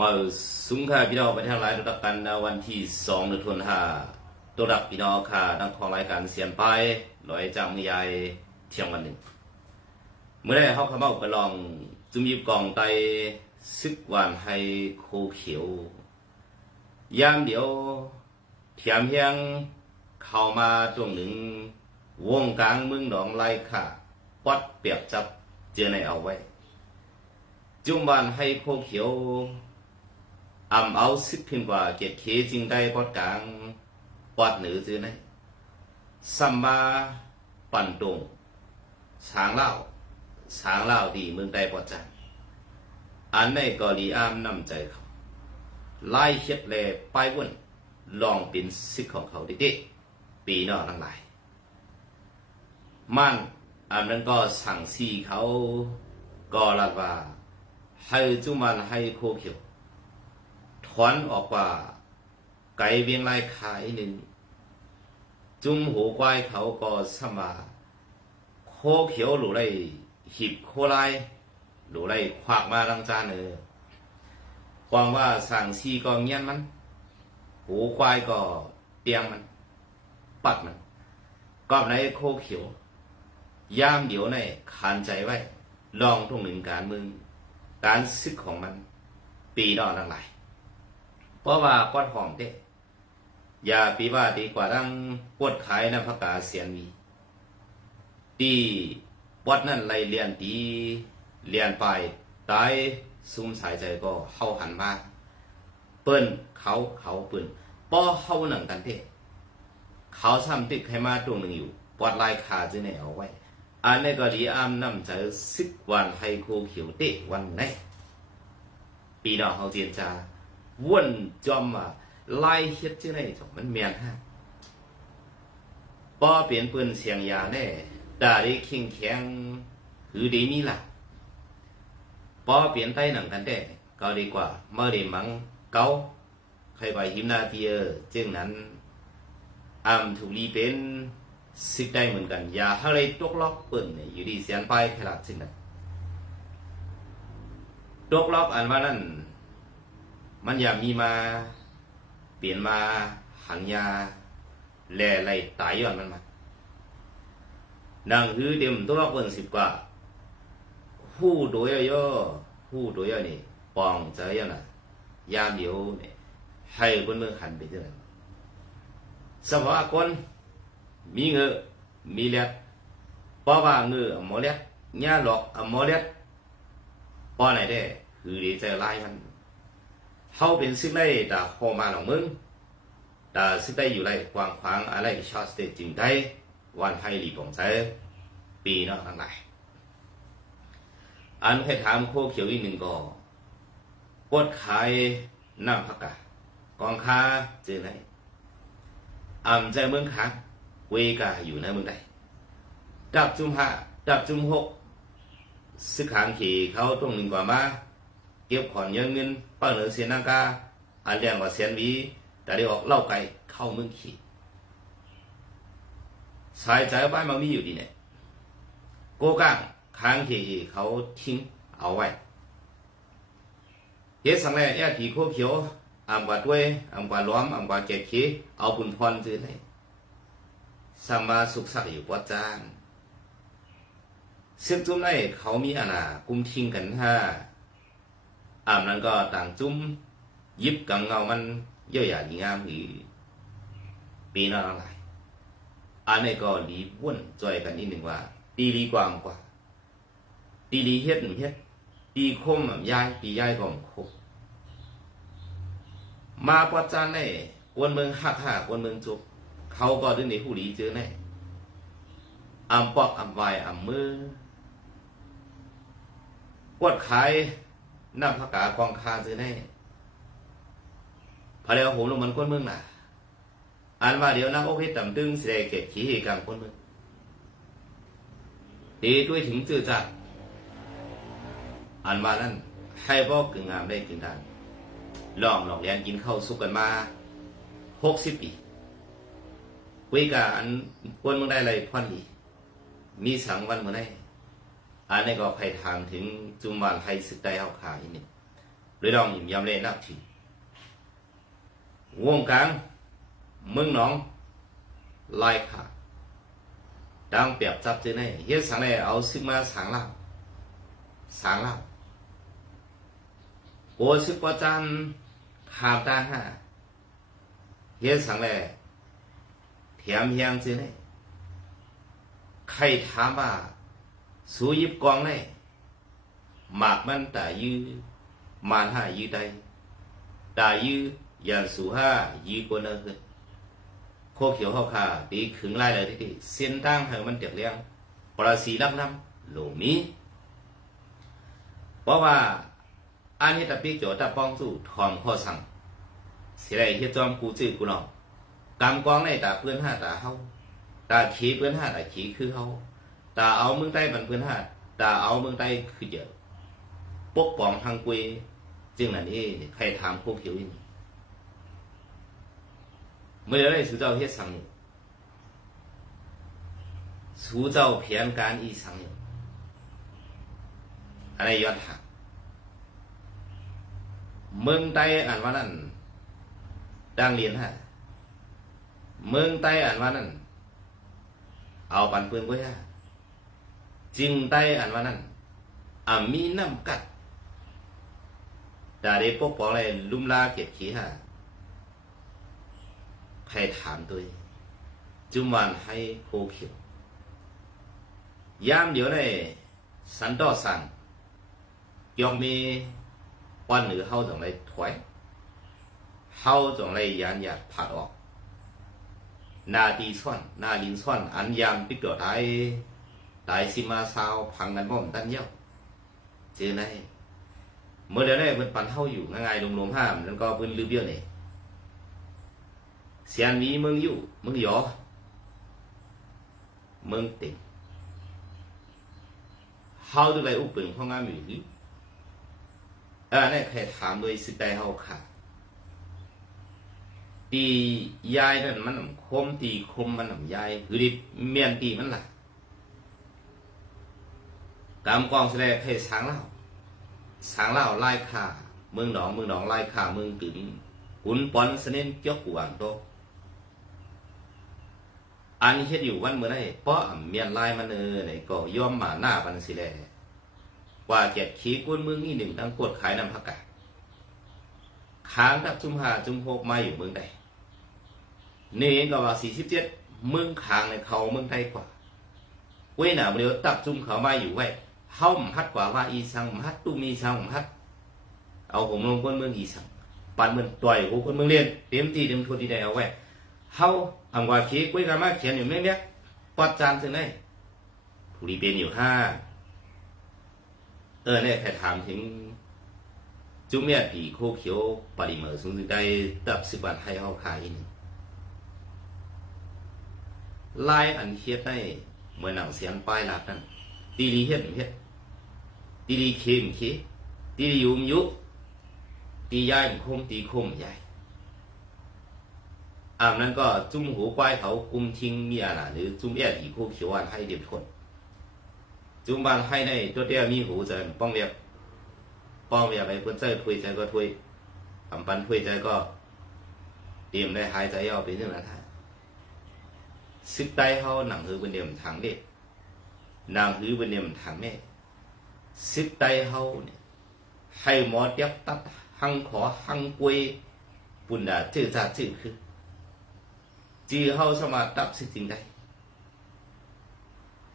มาสุงค่ะพี่น้องไปทางไลน์ตัวดักกันวันที่สองเดือนธันวาตัวดักพี่น้องค่ะนักของรายการเสียนไปลอยจางมือยายเที่ยงวันหนึ่งเมื่อได้เขาเข้ามาไปลองจุ่มยิบกองไตซึกหวานให้โคเขียวยามเดียวเทียมเฮียงเข้ามาตรงหนึ่งวงกลางเมืองหนองไร่ค่ะปัดเปียกจับเจอในเอาไว้ จุ่มบานให้โคเขียว อำเอาสิบพินกว่าเจ็ดเคจึงได้ปอดกลางปอดเหนือจือในซัมบาปั่นตรงช้างเล่าช้างเล่าดีเมืองใดปอดจันอันในกอลีอามนำใจเขาไล่เฮ็ดแลไปวุ่นลองเป็นสิทธิ์ของเขาดิๆปีนอกทั้งหลายมันอันนั้นก็สั่งซีเขาก็ลัดว่าให้จุมันให้โคเขียว ถอนออกว่า ไก่เวียงไล่ขายหนึ่ง จุมหูควายเขาก็สมาโคเขียวหลูไรหิบโคไลหลูไรควักมาลังจานเออหวังว่าสั่งซีก็เงียนมัน หูควายก็เตียงมัน ปัดมันกอบในโคเขียว ยามเดี๋ยวในขานใจไว้ ลองตรงหนึ่งการมืองการซึกของมัน ปีนอกทั้งหลาย ราะว่าก้อนหอมเด้อย่าปีว่าดีกว่าตั้งปวดขายนะพระกาเสียนวีตีวัดนั่นไรเรียนตีเรียนไปตายซุ่มสายใจก็เข้าหันมาเปิ้นเขาเขาเปิ้นป้อเข้าหนังกันเด้เขาซ้ำติดให้มาตรงหนึ่งอยู่ปอดลายขาจะไหนเอาไว้ อันนี้ก็ดีอามนำใจสิบวันให้โคเขียวเตะวันไหนปีนอเขาเจียนจา ว่นจอมว่าไล่เฮ็ดจะไหนจบมันเมียนฮะป้อเปลี่ยนปืนเสียงยาแน่ดาไดีคิงแข็งคือดีมีล่ะป้อเปลี่ยนไต้หนังกันแต่ก็ดีกว่าเมื่อดีมังเกาใครไปหิมนาเทียจึงนั้นอามถูกลีเป็นสิได้เหมือนกัน อย่าให้เลยตกล็อกเปิ่นอยู่ดีเสียนไปขนาดสิ่งนั้นตกล็อกอันว่านั่น มันอย่ามีมา เปลี่ยนมาหังยา แล่ไล่ตายย้อนมันมานังฮือเดิมตกล็อกเปิ่นสิบกว่าผู้โดยย่อผู้โดยย่อนี่ปองใจย่อน่ะ ยามเดียวเนี่ยให้คนเมืองหันไปเท่านั้นสภาวะคนมีเงือมีเล็ดเพราว่าเงือหมอเล็ดญ่าหลอกหมอเล็ดเพราไหนได้คือดีใจไล่มัน เขาเป็นสิ่งได้แต่พอมาหลงมึงแต่สิ่งได้อยู่ไรกวางขวางอะไรชาติเตจิงได้วันให้หลีกงใจปีเนาะทั้งหลายอันให้ถามโคเขียวอีกหนึ่งก็กดขายน้ำผักกะกองค้าเจอไหนอ่ำใจเมืองค้างเวกาอยู่ในเมืองใดดับจุมห้าดับจุมหกสึกขางขี่เขาตรงหนึ่งกว่ามา เก็บขอนเงินเงินป้าเหนือเสียนากาอันเรียงว่าเสียนวีแต่ได้ออกเล่าไก่เข้าเมืองขี่สายใจบ้านมันมีอยู่ดีเนี่ยโกก้างค้างขี่เขาทิ้งเอาไว้เฮ็ดสังแรกแย่ถีโคเขียวอ่ำกว่าด้วยอ่ำกว่าล้อมอ่ำกว่าเจ็ดขีเอาปุ่นพรจื้อไหนสัมมาสุขสักอยู่ปอดจานซึ่งจุ้มได้เขามีอาณากุมทิ้งกันห้า อามนั้นก็ต่างจุ้มยิบกังเงามันเย่อหยาดีงามอีปีนอะไรอันนี้ก็ดีว่นจอยกันนิดหนึ่งว่าดีดีกว่ากว่าดีดีเฮ็ดหนึ่งเฮ็ดดีคมอะยายดียายก็คมมาปอดจานได้กวนเมืองหักหักกวนเมืองจุกเขาก็ดึงในผู้หลีเจอแน่อำปอกอำไวอำมือกวดขาย น้ำผักกากองคาเจอแน่พอแล้วผมลงมันก้นเมืองน่ะอันว่าเดี๋ยวนะโอเคต่ำตึงเสดเก็บขี้กลางก้นเมืองตีด้วยถึงจืดจัดอันว่านั้นให้บอกกึ่งงามได้กึ่งดันลองหลอกเรียนกินข้าวสุกกันมาหกสิบปีคุยกับอันควรมึงได้อะไรพอดีมีสังวันเมึงได้ อันนี้ก็ใครถามถึงจุมวันไทยสึกได้เอาขายนี่หรือดองหิมยำเล่นับทีวงกลางเมืองหนองลายขาดดังเปียบจับจือในเฮ็ดสังเลยเอาซึกมาสังลาสังลาโอซึกว่าจันขาบตาห้าเฮ็ดสังเลยเทียมเฮียงจือในใครถามว่า สู้ยิบกองในหมากมันต่ยื้อมานห้ายื้อใดแต่ยื้อยันสู้ห้ายื้อกว่านื้อขึ้นโคเขียวเขาขาตีขึงไล่เลยที่ที่เส้นตั้งให้มันเตียกเลี้ยงปราสีลับน้ำหลมีเพราะว่าอันนี้ตะปีโจตะป้องสู้ทอมข้อสั่งสิไรเฮ็ดจอมกูจื้อกูนาะกำกองในตาเพื่อนห้าตาเฮาตาขี้เพื่อนห้าตาขี้คือเฮา ตาเอาเมืองใต้บันเพื่อนห้าตาเอาเมืองใต้คือเจอะปกป้องทางกุยจึงนั่นเองใครถามโคเขียวย่างนี้เมื่อได้สูเจ้าเฮ็ดสังอยู่สูเจ้าเพียนการอีสังอยู่อะไรย้อนถามเมืองใต้อ่านว่านั่นดังเรียนฮะเมืองใต้อ่านว่านั่นเอาปันเปืนไว้ฮะ จริงใต้อ่านว่านั่นอ่ามีน้ำกัดดาเดปกปองอะไรลุ่มลาเก็บขี้ฮะใครถามตัวเองจุมวันให้โคเขียวยามเดี๋ยวในสันดอสันยองมีวันหรือเฮาตรงไรถอยเฮาตรงไรยานอยากผัดออก นาดีส่วนนาลินส่วนอันยามปิกตัวไทยตายสิมาซาวพังกันบ่มตันเย้าเจอ ไหนเมื่อเดี๋ยวนี้เพิ่นปันเฮาอยู่ง่ายๆลมๆห้ามแล้วก็เพิ่นลือเบี้ยวนี่เสียนนี้มึงอยู่มึงหยอมึงติงเฮาดูไรอุปเป็นของงานอยู่หรือเออเนี่ยใครถามโดยสิได้เฮาค่ะตียายนั่นมันคมตีคมมันยายคือดิเมียนตีมันล่ะ กำกองแสดงให้สางเล่าสางเล่าไล่ข่าเมืองหนองเมืองหนองไล่ข่าเมืองตึงหุนปอนสนินเจ้ากูวางโตอันเฮ็ดอยู่วันเมื่อไรเพราะเมียนลายมันเออไหนก็ย่อมมาหน้าปันสิแลว่าเจ็ดขี้ก้นมึงนี่หนึ่งทั้งกดขายนำผักกาดค้างกับจุมหาจุมหกมาอยู่เมืองใดนี่ก็ว่าสี่สิบเจ็ดเมึงค้างในเขาเมืองไทยกว่าเว้ยหนาเดียวตับจุมเขามาอยู่ไว้ เฮาฮัดกว่าว่าอีสังฮัดตูมีสังฮัดเอาผมลงคนเมืองอีสังปันเมืองต่อยกูคนเมืองเรียนเต็มที่เต็มทุนที่ได้เอาไว้เฮาอังว่าขี้กุ้ยกันมาเขียนอยู่เนี้ยปัดจานถึงไหนผู้รีเป็นอยู่ห้าเออเนี่ยใครถามถึงจุ่มเนี่ยปีโคเขียวปริมาสูงสุดได้ตับสิบวันให้เฮาขายหนี่งลายอันเฮ็ดได้เหมือนหนังเสียงป้ายหลักนั่น ตีดีเฮ็ดเฮ็ดตีดีเข้มเข้ตีดียุมยุตีย้ายคมตีคมใหญ่อ่านั้นก็จุ้มหูควายเขากุมทิ้งเมียน่ะหรือจุ้มแอดอีคู่เขียวอันให้เดียบทนจุ้มบานให้ในตัวเดียวมีหูเจนป้องเวียบป้องเวียบไปเพื่อนใจถุยใจก็ถุยคำปันถุยใจก็เตรียมได้หายใจเอาไปเรื่องนั้นท่าซึกไตเขาหนังหือเป็นเดียมทางเด็ก นางหือเป็นเดียมทางแม่ซึกไตเขาเนี่ยให้หมอเตียบตัดหังขอหังกวยปุ่นดาจื้อจาจื้อคือจีเฮาสมาตับสิจริงได้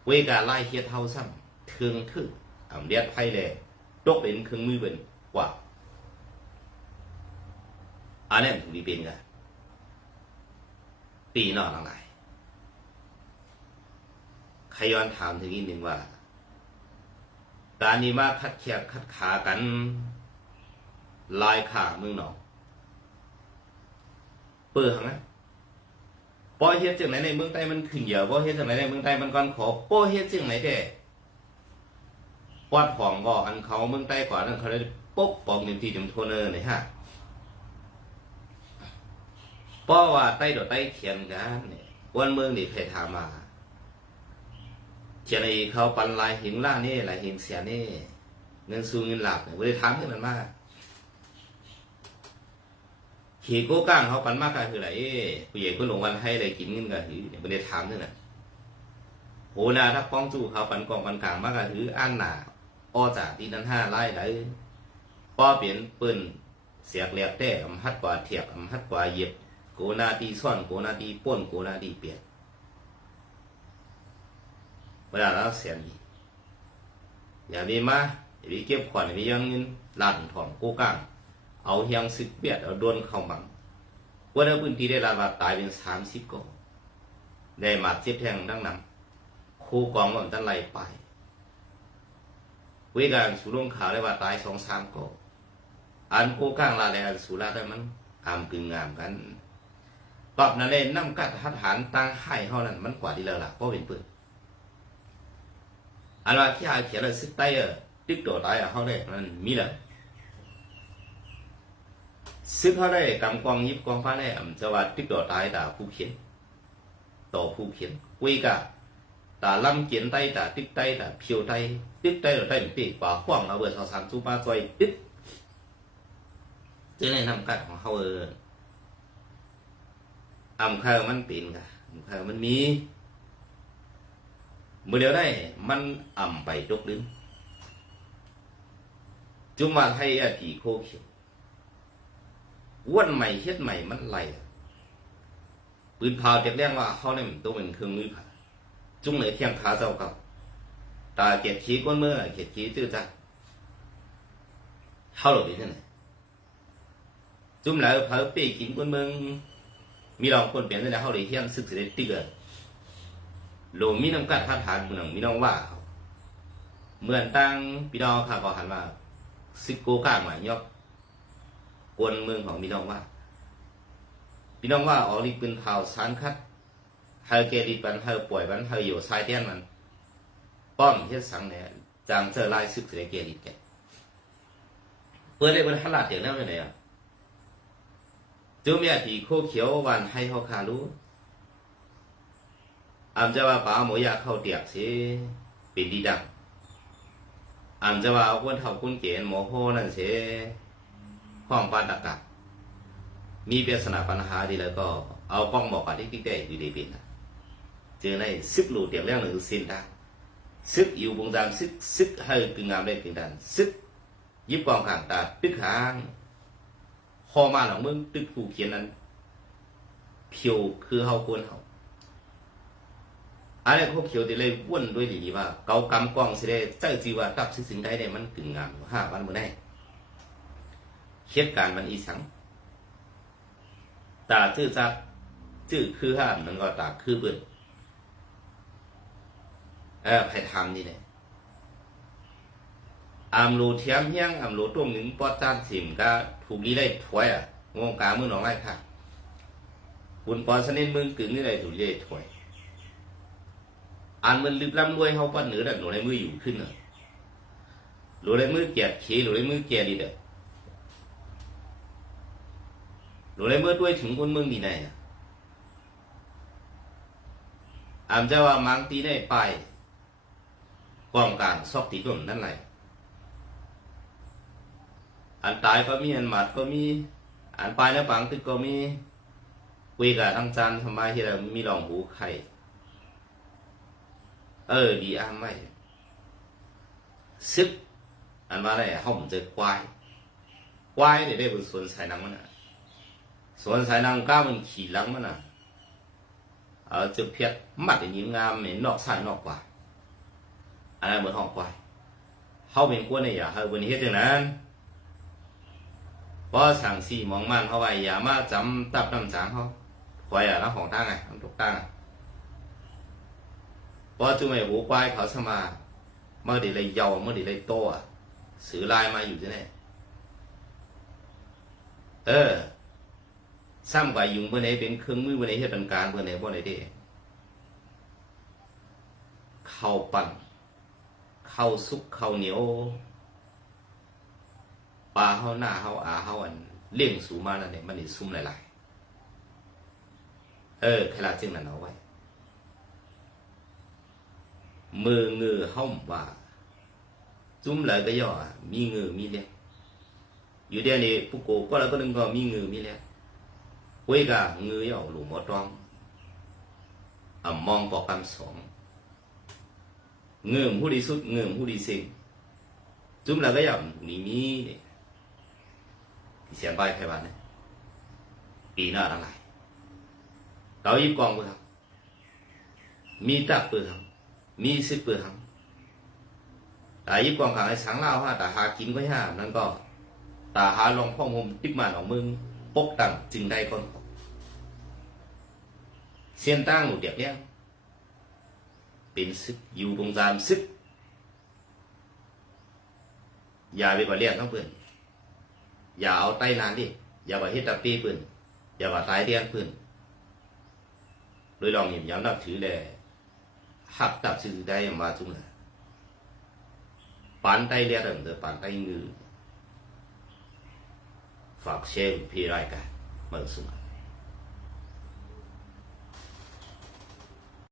เวกาไล่เฮียเฮาซ้ำเทืองทึกอ่ำเดียดไพ่เลตกเป็นเครื่องมือเป็นกว่าอันนี้นถูกดีเป็นกันปีนอกหลังไหน รย้อนถามถึงอีกหนึ่งว่า การนี้มาคัดแคบคัดขากัน ลายขาเมืองหนองเปิดหังนะปอเฮ็ดจังไหนในเมืองใต้มันขึ้นเยอะปอเฮ็ดจังไหนในเมืองใต้มันก่อนขอปอเฮ็ดจังไหนแท้ปอดของก็อันเขาเมืองใต้กว่านั้นเขาได้ปกปองเต็มที่เต็มทนเลยนะฮะป้อว่าใต้ดอกใต้เขียนกันเนี่ยวันเมืองนี่ใครถามมา เขียนไอ้เขาปันลายหิงล่างนี่ลายหิงเสียนี่เงินสูงเงินหลักเนี่ยบ่ได้ถามให้มันมากขี่โก้ก้างเขาปันมากก็คืออะไรผู้ใหญ่ก็ลงวันให้เลยกินเงินก็คือเนี่ยไม่ได้ถามด้วยนะโหนาถ้าป้องจู้เขาปันกองปันกลางมากก็คืออันหนาอ้อจากที่นั้นห้าไล่ไหลป้อเปลี่ยนปืนเสียกเรียกแต่อำฮัดกว่าเทียบอำฮัดกว่าเหย็บโกนาตีซ่อนโกนาตีป้นโกนาตีเปลี่ย นเวลาเราเสียดีอย่ามีมาอย่ามีเก็บขวัญอย่ามียังเงินหลานถ่องโก้ก้างเอาเฮียงสิบเบียดเอาโดนเข้ามังว่าในพื้นที่ได้ลาวาตายเป็นสามสิบกองได้มาเจ็บแทงดังนั้นคู่กองมันตันไล่ไปเวกานสุรงขาวได้ว่าตายสองสามกองอันโกก้างลาแลอันสุราได้มันอามกึ่งงามกันปรับนั่นเลยน้ำกัดทัดฐานตั้งให้เท่านั้นมันกว่าที่เราละเพราะเป็นปืน อันว่าที่อายเขียนเลยซึกไตเออติ๊กตัวตายเขาได้มันมีเลยซึกเขาได้กำกองยิบกองฟ้าได้อำจะว่าติ๊กดอตายตาผู้เขียนต่อผู้เขียนกุยกะตาลำเขียนไตตาติ๊กไตตาเพียวไตติ๊กไตเราไตมันปีกป่าขว้างเอาเบอร์สองสามจูมาจอยติ๊กเจอในนำกัดของเขาเอออำข้ามันเปีนกะอำข้ามันมี มือเดียวได้มันอ่ำไปตกลึงจุมาให้อาทีโคเขียวอ้วนใหม่เฮ็ดใหม่มันไหลปืนพาวเด็กเรียกว่าเขาเนี่ยมันต้องเป็นเครื่องมือผ่าจุ้งเลยเที่ยงขาเจ้าเก่าตาเก็บขี้ก้นเมือเก็บขี้ตื้อจ้าเขาหลบไปที่ไหนจุ้มแล้วเผาปีกินก้นเมืองมีลองคนเปลี่ยนได้เขาเลยเที่ยงศึกเสด็จติ๊กเลย โลมีน้ำกัดท่าทานมือหนังมีน้องว่าเขาเหมือนตั้งพี่น้องค่ะก็หันว่าซิกโกก้างหมายยกกวนเมืองของพี่น้องว่าพี่น้องว่าออกลิปืนเผาสารคัดเฮาเกลิบันเฮาป่วยบันเฮาอยู่ชายเตี้ยนมัน ป้อมเฮ็ดสังเนี่ยจางเจอลายซึกเสด็จเกลิแกเปิดเลยบนหลาดอย่างนั้นเลยอะจุ่มยาตีโคเขียววันให้เขาคารู้ อามจะว่าป่าหมูยาเข้าเตียกสิเป็นดีดังอามจะว่าเอาคนเท่าคนเกณฑ์หมอโหนั่นสิห้องปานตะกะมีเปรียสนาปัญหาดีแล้วก็เอากล้องบอกปาที่ติ๊กได้อยู่ดีเป็นเจอในซึกหลูเดียวเรื่องหนึ่งสินทางซึกอยู่วงจามซึกซึกให้กึ่งงามได้กึ่งดันซึกยิบกองขางตาตึกหางคอมาหลังมึงตึกผูเขียนนั้นเพียวคือเฮาควรเฮา อันนี้เขาเขียวติเลยว่นด้วยดีว่า เกากำกองสิได้เจ้าจีว่าตับสิ่งใดได้มันกึ่งงามห้าวันเมื่อไดเหตุการณ์มันอีสัง ตาชื่อจักชื่อคือห้ามมันก็ตาคือเบิ่นเออใครทำนี่เนี่ยอามรูเทียมเฮียงอามรูต้วงหนึ่งปอจานสิมก็ถูกลีได้ถวยอะงงกามือหนองไร่ค่ะคุณปอสนินมึงกึ่งนี่ได้ถูกลีได้ถวย อันมันลึกล้ำรวยเฮาปั้นเหนือดักหนูในมืออยู่ขึ้นเนอะหนูในมือเกียดขี้หนูในมือเกียดดีเด้อ rồi lấy mưa đuôi chúng con mương gì này ảm cho vào mang tí này phải quảng cảng sọc tí tuần นั่นไหลอันตายก็มีอันหมัดก็มี อันปลายแล้วปังตึกก็มีคุยกับทางจันทำไมที่เรามีหลองหูไข่ เออดีอะไม่ซึกอันว่าอะไรห้องเจอควายควายเนี่ยได้บนสวนสายนังมันอะสวนสายนางก้ามันขี่ลังมันน่ะเออจะเพียดมัดอย่างนี้งามเหม็นนอกสายนอกกว่าอันนั้นเหมือนห้องควายเขาเป็นกวนเนี่ยอย่าเฮาบนเฮ็ดอย่างนั้นเพราะสั่งสี่มองมันเข้าไว้อย่ามาจำตับน้ำจางเขาควายอะแล้วของตั้งไงทำถูกตั้งเพราะ จุ่มไอ้หูควายเขาสมาเมื่อดีเลยเยาเมื่อดีเลยโตอะสือลายมาอยู่ที่ไหนเออซ้ำกว่ายุงเพื่อนไหนเป็นเครื่องมือเพื่อนไหนเฮ็ดเป็นการเพื่อนไหนบ่อไหนเด้ข้าปั่นเข้าวสุกเข้าเหนียวปลาเฮาหน้าเฮาอาเฮาอันเลี้ยงสูงมาแล้วเนี่ยมันนี่ซุ่มหลายๆเออใครละจึงนั้นเอาไว้ มือเงือห้อมว่าจุ้มเลยก็ย่อมีเงือมีเลี้ยอยู่เดียวนี้ปุ๊กโกก็แล้วก็นึงก็มีเงือมีเลี้ยเว้ยกะเงยเอหลุมมอตรองอะมองปอกกำสองเงือผู้ดีสุดเงือผู้ดีสิ่งจุ่มแล้วก็ย่ามีมีเสียงใบใครบ้านเนี่ยปีหน้าทั้งหลายเรายิบกองเพื่อทำมีตักเพื่อทำ มีสิบเพื่อทำแต่ยิบกองขังไอ้สังเล่าว่าแต่หากินก็ยากนั่นก็แต่หาลองพ่อมุมติ๊กมันของมึงปกตังจึงได้คนเสียนตั้งหนูเดียบเนี่ยเป็นซึกอยู่ตรงจามซึกอย่าไปก่เรียกทั้งเพื่อนอย่าเอาใต้นานดิอย่าไปเฮ็ดตะปีเพื่อนอย่าไปตายเตียนเพื่อนโดยลองหยิบย้ำนับถือแด่ มาจุ่มเลยปานใต้เรียกเ